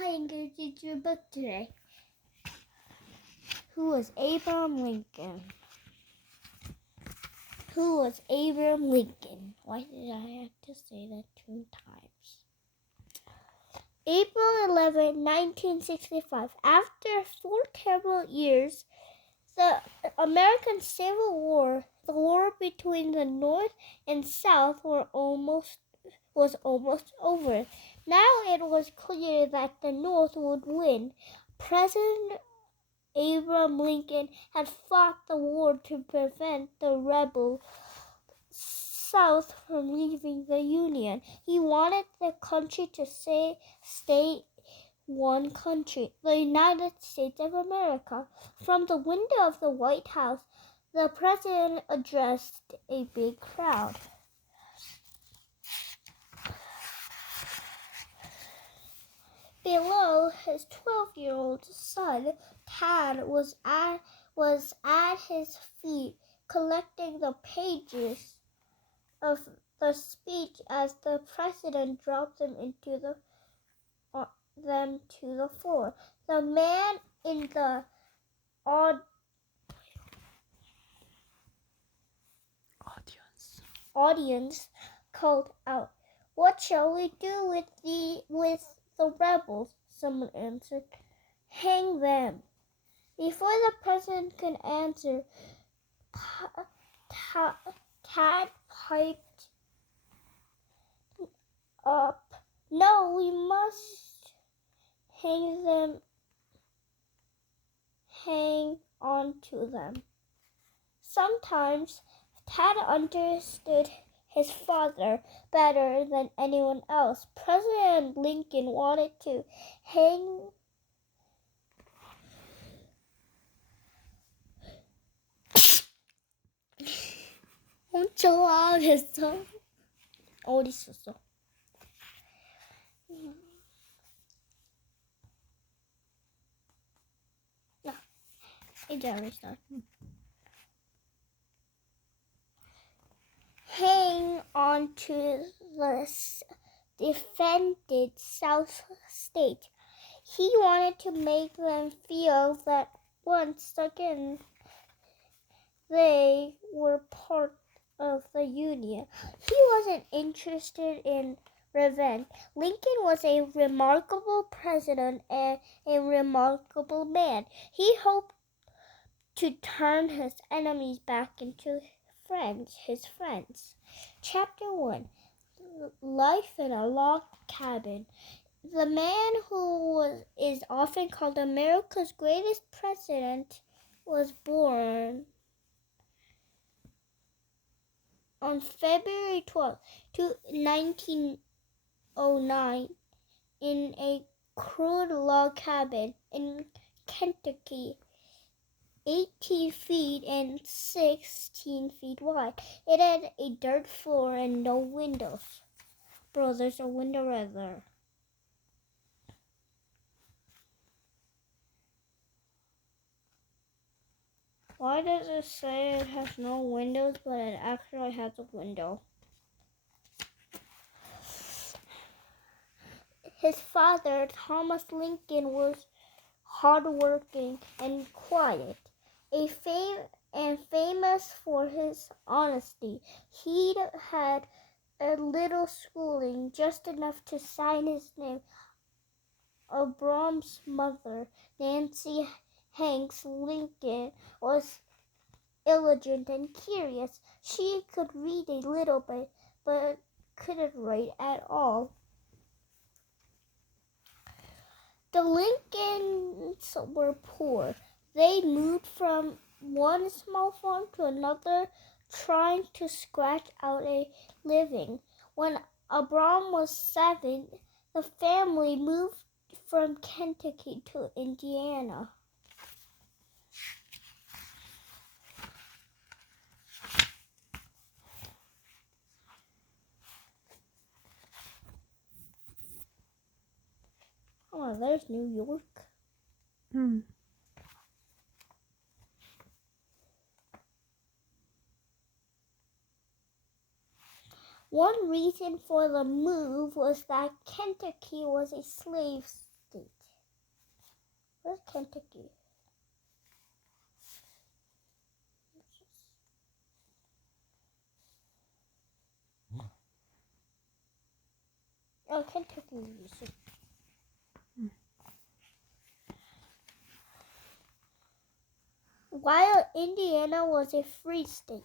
Hi, I'm going to teach you a book today. Who was Abraham Lincoln? Who was Abraham Lincoln? Why did I have to say that 2 times? April 11, 1965. After 4 terrible years, the American Civil War, the war between the North and South, was almost over. Now it was clear that the North would win. President Abraham Lincoln had fought the war to prevent the rebel South from leaving the Union. He wanted the country to stay one country, the United States of America. From the window of the White House, the president addressed a big crowd. Below, his 12-year-old son, Tad, was at his feet, collecting the pages of the speech as the president dropped them to the floor. The man in the audience called out, "What shall we do with the rebels?" Someone answered, "Hang them." Before the president could answer, Tad piped up, "No, we must hang on to them." Sometimes Tad understood his father better than anyone else. President Lincoln wanted to hang 엄청 알았어. 어디 있었어? 이제 알았어. Hang on to the defended South state. He wanted to make them feel that once again they were part of the Union. He wasn't interested in revenge. Lincoln was a remarkable president and a remarkable man. He hoped to turn his enemies back into his friends. Chapter 1. Life in a log cabin. The man who is often called America's greatest president was born on February 12, 1909, in a crude log cabin in Kentucky, 18 feet and 16 feet wide. It had a dirt floor and no windows. Bro, there's a window right there. Why does it say it has no windows, but it actually has a window? His father, Thomas Lincoln, was hardworking and quiet, famous for his honesty. He'd had a little schooling, just enough to sign his name. Abraham's mother, Nancy Hanks Lincoln, was intelligent and curious. She could read a little bit, but couldn't write at all. The Lincolns were poor. They moved from one small farm to another, trying to scratch out a living. When Abraham was 7, the family moved from Kentucky to Indiana. Oh, there's New York. One reason for the move was that Kentucky was a slave state. Where's Kentucky? Oh, Kentucky. While Indiana was a free state.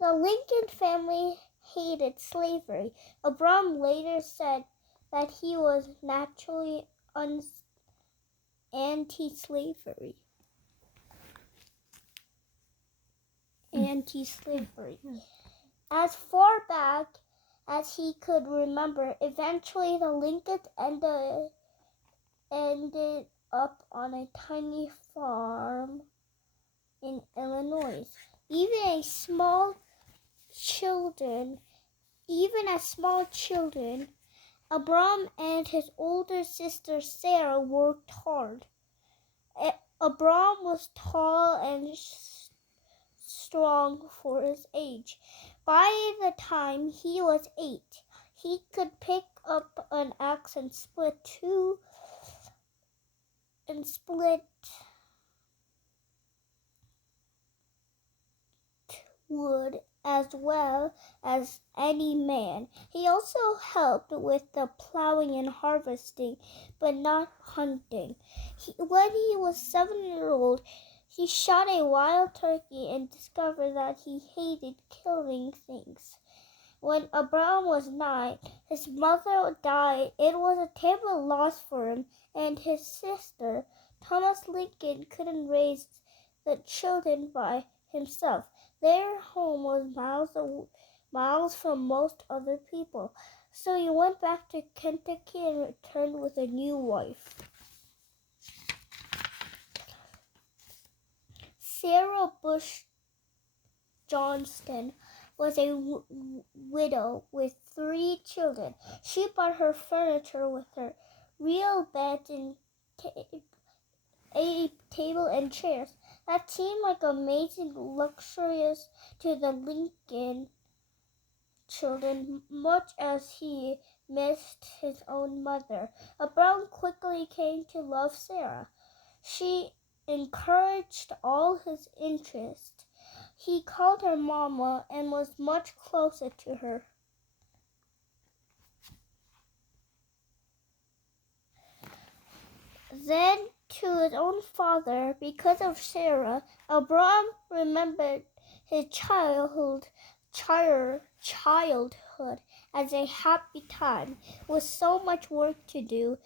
The Lincoln family hated slavery. Abram later said that he was naturally anti-slavery. As far back as he could remember, eventually the Lincolns ended up on a tiny farm in Illinois. Even as small children, Abram and his older sister Sarah worked hard. Abram was tall and strong for his age. By the time he was 8, he could pick up an axe and split wood as well as any man. He also helped with the plowing and harvesting, but not hunting. When he was 7 years old, he shot a wild turkey and discovered that he hated killing things. When Abram was 9, his mother died. It was a terrible loss for him and his sister. Thomas Lincoln couldn't raise the children by himself. Their home was miles from most other people. So he went back to Kentucky and returned with a new wife. Sarah Bush Johnston was a widow with 3 children. She bought her furniture with her real bed and a table and chairs. That seemed like amazing luxurious to the Lincoln children, much as he missed his own mother. Abram quickly came to love Sarah. She encouraged all his interests. He called her Mama and was much closer to her. Then to his own father, because of Sarah, Abram remembered his childhood as a happy time. With so much work to do,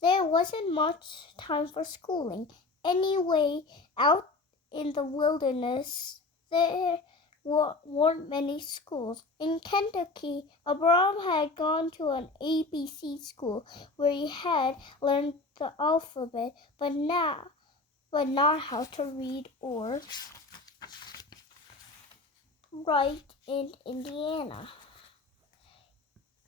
there wasn't much time for schooling. Anyway, out in the wilderness, there weren't many schools. In Kentucky, Abram had gone to an ABC school where he had learned the alphabet, but not how to read or write in Indiana.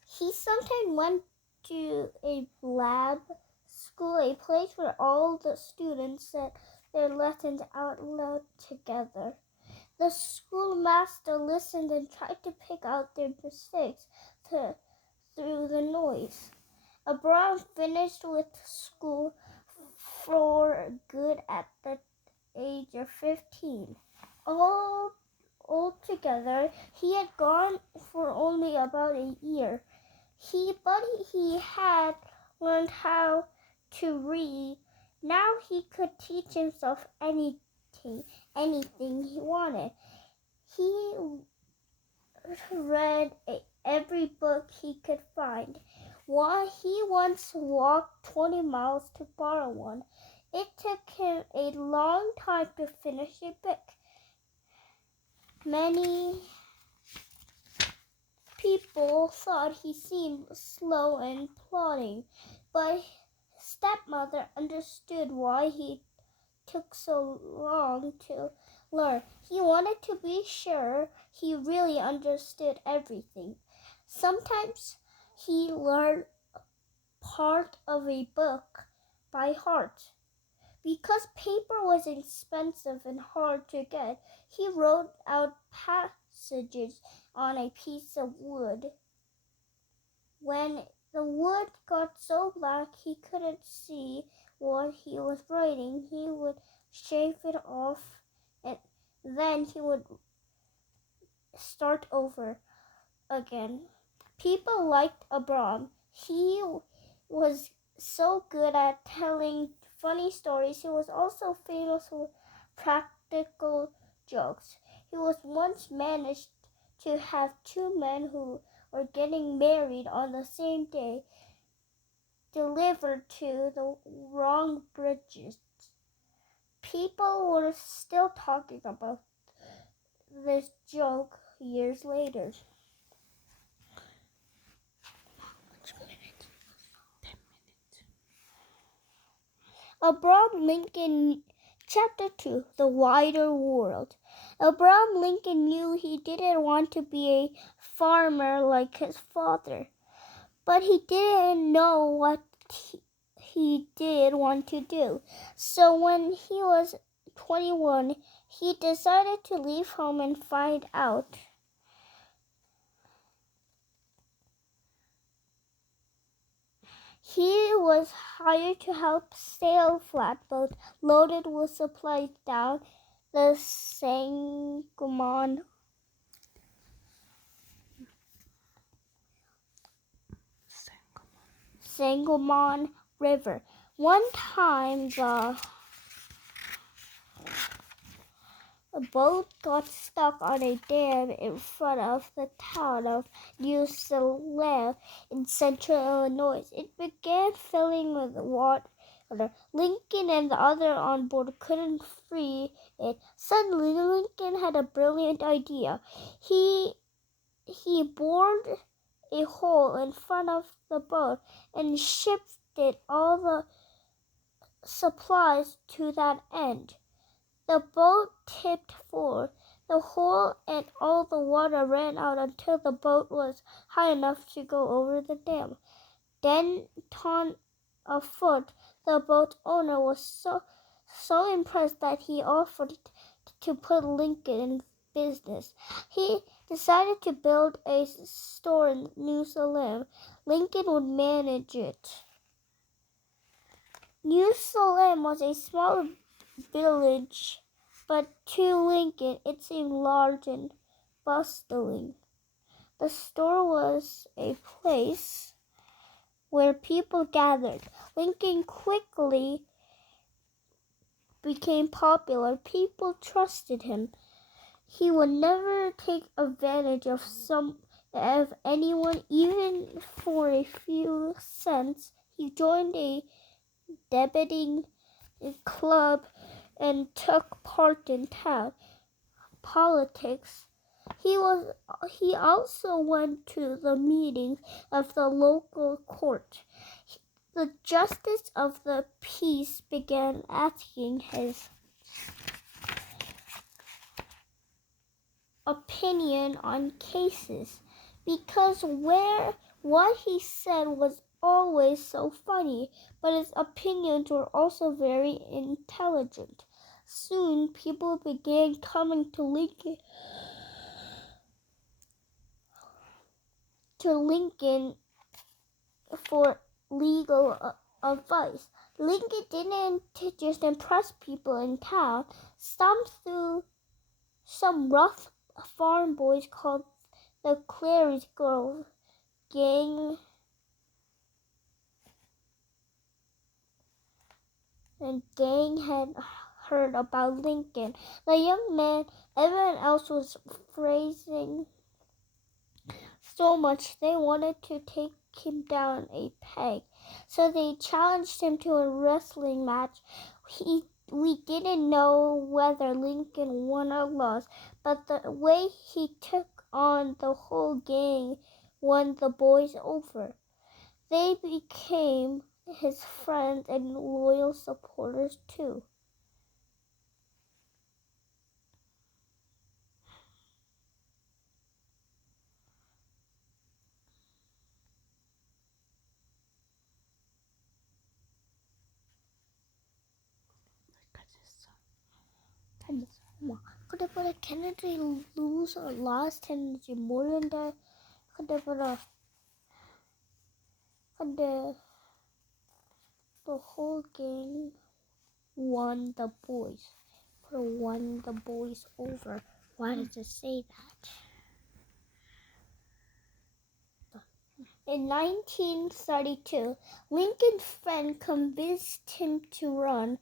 He sometimes went to a lab school, a place where all the students said their lessons out loud together. The schoolmaster listened and tried to pick out their mistakes through the noise. Abram finished with school for good at the age of 15. Altogether, he had gone for only about a year. But he had learned how to read. Now he could teach himself anything he wanted. He read every book he could find. He once walked 20 miles to borrow one. It took him a long time to finish a book. Many people thought he seemed slow and plodding, but his stepmother understood why he took so long to learn. He wanted to be sure he really understood everything. Sometimes he learned part of a book by heart. Because paper was expensive and hard to get, he wrote out passages on a piece of wood. When the wood got so black he couldn't see what he was writing, he would shave it off and then he would start over again. People liked Abram. He was so good at telling funny stories. He was also famous for practical jokes. He was once managed to have two men who were getting married on the same day delivered to the wrong bridges. People were still talking about this joke years later. Abraham Lincoln, Chapter 2, The Wider World. Abraham Lincoln knew he didn't want to be a farmer like his father, but he didn't know what he did want to do. So when he was 21, he decided to leave home and find out. He was hired to help sail a flatboat loaded with supplies down the Sangamon River. One time the boat got stuck on a dam in front of the town of New Salem in central Illinois. It began filling with water. Lincoln and the other on board couldn't free it. Suddenly, Lincoln had a brilliant idea. He bored a hole in front of the boat and shifted all the supplies to that end. The boat tipped forward. The hole and all the water ran out until the boat was high enough to go over the dam. Denton afoot, the boat owner was so impressed that he offered to put Lincoln in business. He decided to build a store in New Salem. Lincoln would manage it. New Salem was a small village, but to Lincoln it seemed large and bustling. The store was a place where people gathered. Lincoln quickly became popular. People trusted him. He would never take advantage of anyone, even for a few cents. He joined a debating club and took part in town politics. He also went to the meetings of the local court. The justice of the peace began asking his opinion on cases because what he said was always so funny, but his opinions were also very intelligent. Soon people began coming to Lincoln for legal advice. Lincoln didn't just impress people in town. Some rough farm boys called the Clary's Grove gang had heard about Lincoln. The young man, everyone else was praising so much they wanted to take him down a peg. So they challenged him to a wrestling match. We didn't know whether Lincoln won or lost, but the way he took on the whole gang won the boys over. They became his friends and loyal supporters too. 그때보다 Kennedy lose or lost Kennedy more than that. 그때보다 And the whole gang won the boys. Or won the boys over. Why does it say that? In 1932, Lincoln's friend convinced him to run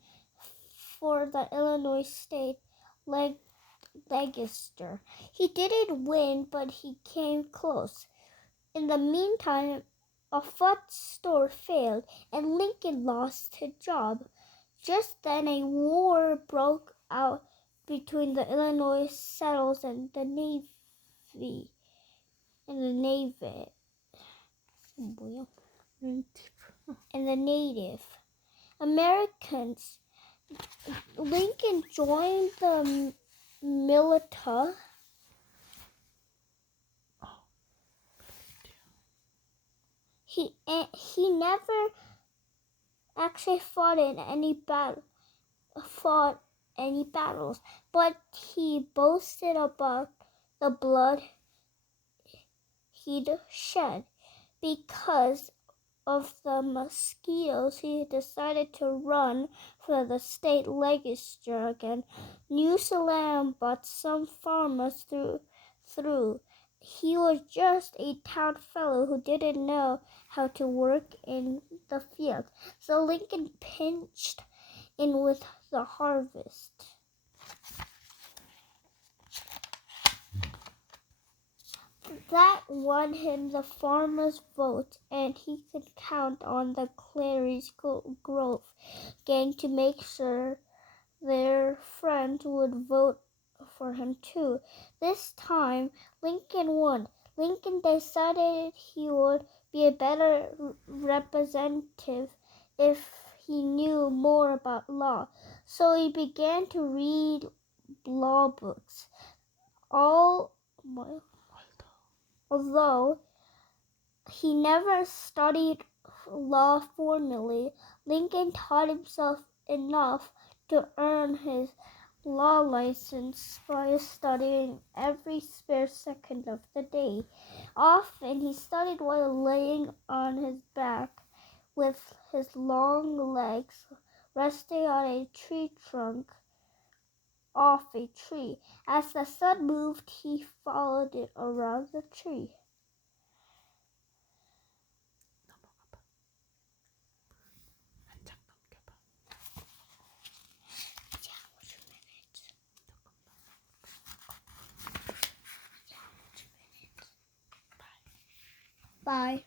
for the Illinois state legislature. He didn't win, but he came close. In the meantime, a food store failed, and Lincoln lost his job. Just then, a war broke out between the Illinois settlers and the Navy. And the Native Americans. Lincoln joined the militia. He never actually fought any battles, but he boasted about the blood he'd shed. Because of the mosquitoes, he decided to run for the state legislature again. New Salem, but some farmers through. He was just a town fellow who didn't know how to work in the field. So Lincoln pitched in with the harvest. That won him the farmers' vote, and he could count on the Clary's Grove gang to make sure their friends would vote for him too. This time, Lincoln won. Lincoln decided he would be a better representative if he knew more about law. So he began to read law books. Although he never studied law formally, Lincoln taught himself enough to earn his law license by studying every spare second of the day. Often he studied while laying on his back with his long legs resting on a tree trunk off a tree. As the sun moved, he followed it around the tree. Bye.